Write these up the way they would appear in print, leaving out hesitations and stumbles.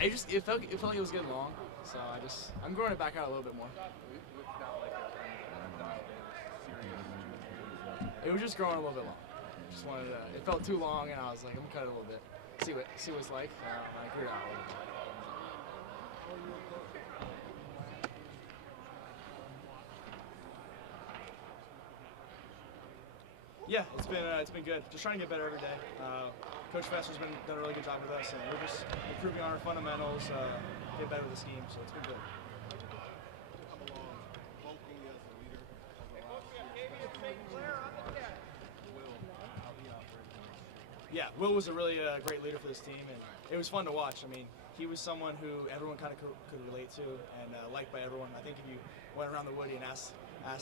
don't know. It felt like it was getting long, so I'm growing it back out a little bit more. It was just growing a little bit long. Just wanted to. It felt too long, and I was like, I'm gonna cut it a little bit. See what it's like. I grew it out a little bit. Yeah, it's been good. Just trying to get better every day. Coach Fesser's done a really good job with us, and we're just improving on our fundamentals, get better with the scheme. So it's been good. Yeah, Will was a really great leader for this team, and it was fun to watch. I mean, he was someone who everyone kind of could relate to and liked by everyone. I think if you went around the Woody and asked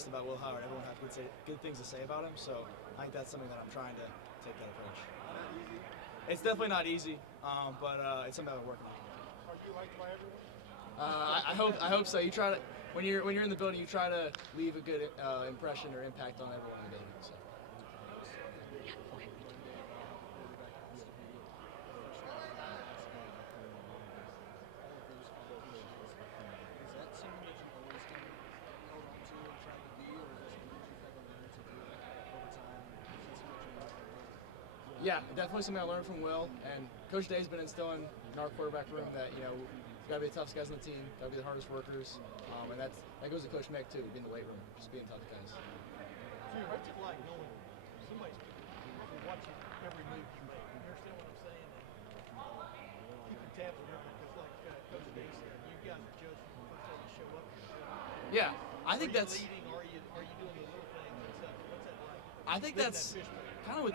about Will Howard, everyone had good things to say about him. So I think that's something that I'm trying to take that approach. It's definitely not easy, but it's something that we're working on. Are you liked by everyone? I hope so. You try to when you're in the building, you try to leave a good impression or impact on everyone in the building. So. Yeah, definitely something I learned from Will, and Coach Day's been instilling in our quarterback room that we've got to be the toughest guys on the team, got to be the hardest workers, and that goes to Coach Mick too, being in the weight room, just being tough guys. What's it like knowing somebody's watching every move you make? You understand what I'm saying? Keeping tabs on everything, because like Coach Day said, you guys are judged from the first time you show up. Yeah, I think that's. Leading? Are you doing the little things and stuff? What's that like? I think that's. Kind of with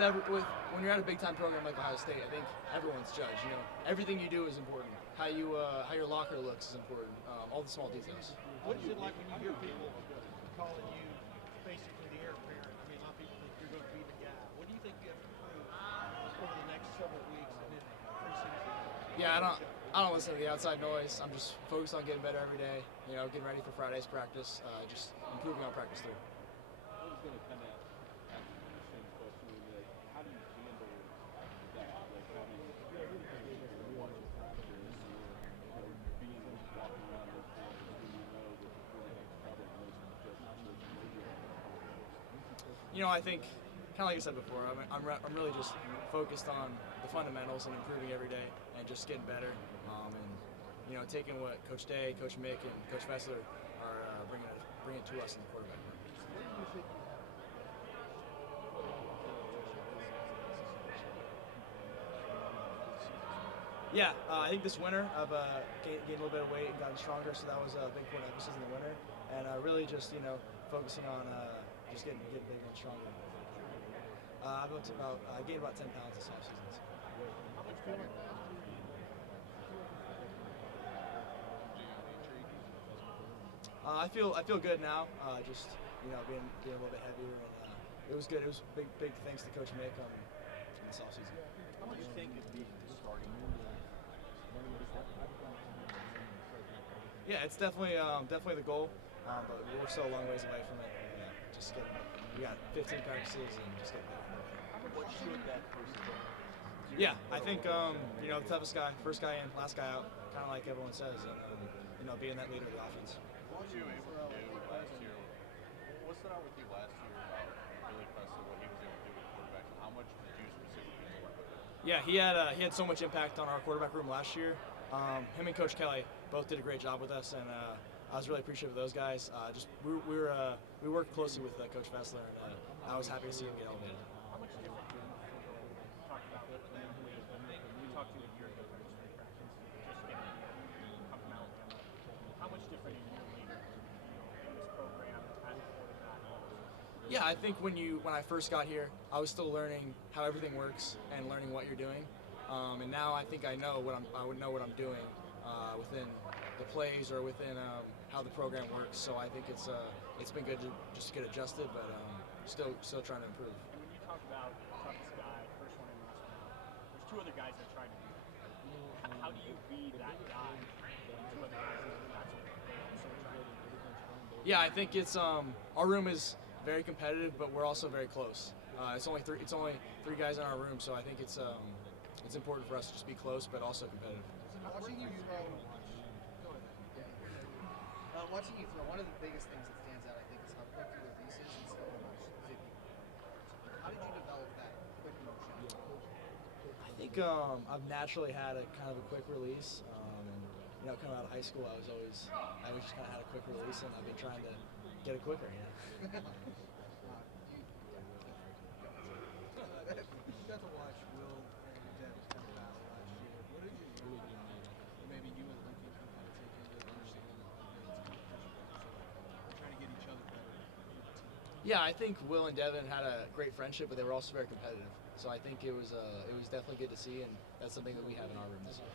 when you're at a big time program like Ohio State, I think everyone's judged. Everything you do is important. How your locker looks is important. All the small details. What is it like when you hear people calling you basically the heir apparent? I mean, a lot of people think you're going to be the guy. What do you think you have to prove over the next several weeks and then preseason? Yeah, I don't listen to the outside noise. I'm just focused on getting better every day. Getting ready for Friday's practice. Just improving on practice through. I think, kind of like I said before, I'm really just focused on the fundamentals and improving every day and just getting better. And taking what Coach Day, Coach Mick, and Coach Fessler are bringing to us in the quarterback room. Yeah, I think this winter I've gained a little bit of weight and gotten stronger, so that was a big point of emphasis in the winter. And really just focusing on just getting bigger and stronger. I gained about 10 pounds this offseason. I feel good now. Just being a little bit heavier, and it was good. It was big thanks to Coach Mick in this offseason. How much do you think is being starting? Yeah, it's definitely the goal, but we're still a long ways away from it. We got 15 practices and just get better. What should that person do? Yeah, I think the toughest guy, first guy in, last guy out, kind of like everyone says, and being that leader of the offense. What were you able to do last year? What stood out with you last year about really impressive what he was able to do with quarterbacks? How much did you specifically work with him? Yeah, he had so much impact on our quarterback room last year. Him and Coach Kelly both did a great job with us, and I was really appreciative of those guys. We worked closely with Coach Fessler, and I was happy to see him get elevated. How much different do you talk about with them? You talked to a year ago during spring practice, just coming out. How much different are you leading in this program at quarterback? Yeah, I think when I first got here, I was still learning how everything works and learning what you're doing. And now I think I would know what I'm doing within the plays or within how the program works. So I think it's been good to just get adjusted, but still trying to improve. And when you talk about toughest guy, first one in, last one out, there's two other guys that tried to do that. How do you be that guy? Two other guys that they also tried to do. Yeah, I think it's our room is very competitive, but we're also very close. It's only three guys in our room, so I think it's important for us to just be close, but also competitive. Watching you throw, watching you throw, one of the biggest things that stands out, I think, is how quick your release is and still how much zip you have. How did you develop that quick motion? I think I've naturally had a kind of a quick release. And coming out of high school, I always just kind of had a quick release, and I've been trying to get it quicker. You got to watch Will and Dev kind of battle last year. What did you do? Maybe you and Lincoln can kind of take into understanding trying to get each other better. Yeah, I think Will and Devin had a great friendship, but they were also very competitive. So I think it was definitely good to see, and that's something that we have in our room this year.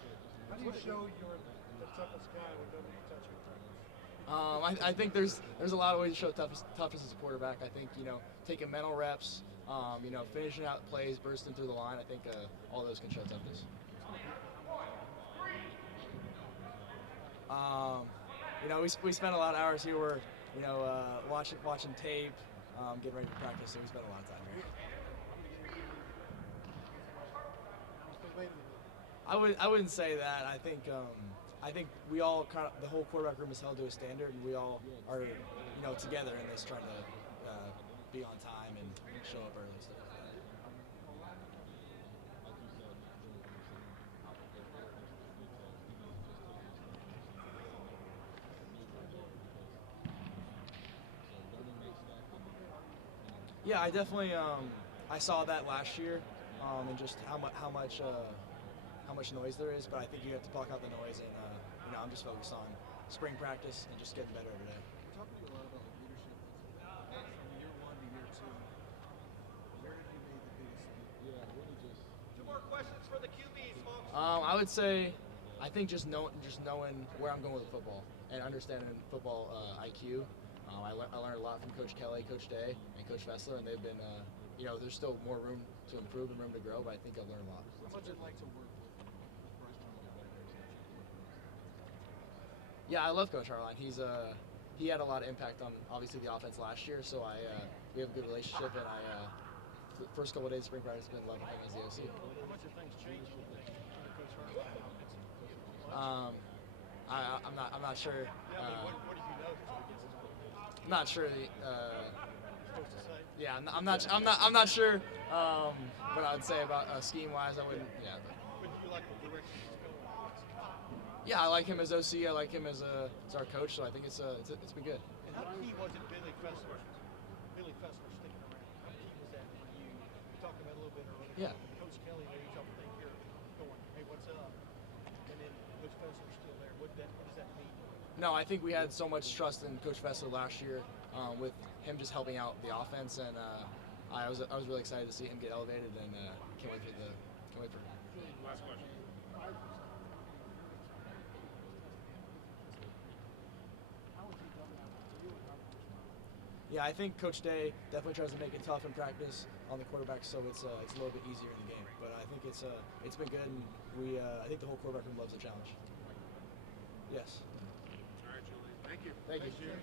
How do you show you're the toughest guy when nobody touches you? I think there's a lot of ways to show toughness as a quarterback. I think taking mental reps, finishing out plays, bursting through the line. I think all those can show toughness. We spent a lot of hours here. We're watching tape, getting ready for practice. So we spent a lot of time here. I wouldn't say that. I think we all the whole quarterback room is held to a standard, and we all are together in this, trying to be on time and show up early. Stuff like that. Yeah, I definitely I saw that last year, and just how much noise there is. But I think you have to block out the noise, and I'm just focused on spring practice and just getting better every day. We're talking a lot about leadership from year one to year two. Where have you made the biggest leap? Two more questions for the QBs, folks. I would say, I think just knowing where I'm going with the football and understanding football IQ. I learned a lot from Coach Kelly, Coach Day, and Coach Fessler, and they've been, there's still more room to improve and room to grow, but I think I've learned a lot. What's it like to work with Yeah, I love Coach Harline. He had a lot of impact on obviously the offense last year, so we have a good relationship, and the first couple of days of spring practice have been loving him as the OC. How much have things changed under Coach Harline? I'm not sure. What do you know? I'm not sure. Supposed to say? Yeah, I'm not sure what I would say about scheme wise. I wouldn't. Yeah. But do you like the direction he's going? Yeah, I like him as OC. I like him as our coach. So I think it's been good. And how key was it Billy Fessler sticking around? How key was that for you? We talked about it a little bit earlier. Yeah. Coach Kelly, where you talk about here going, hey, what's up? And then Coach Fessler's still there. What does that mean? No, I think we had so much trust in Coach Fessler last year with him just helping out the offense, and I was really excited to see him get elevated, and can't wait for Last question. Yeah, I think Coach Day definitely tries to make it tough in practice on the quarterback, so it's a little bit easier in the game. But I think it's been good, and I think the whole quarterback room loves the challenge. Yes. All right, Julian. Thank you. Thank you.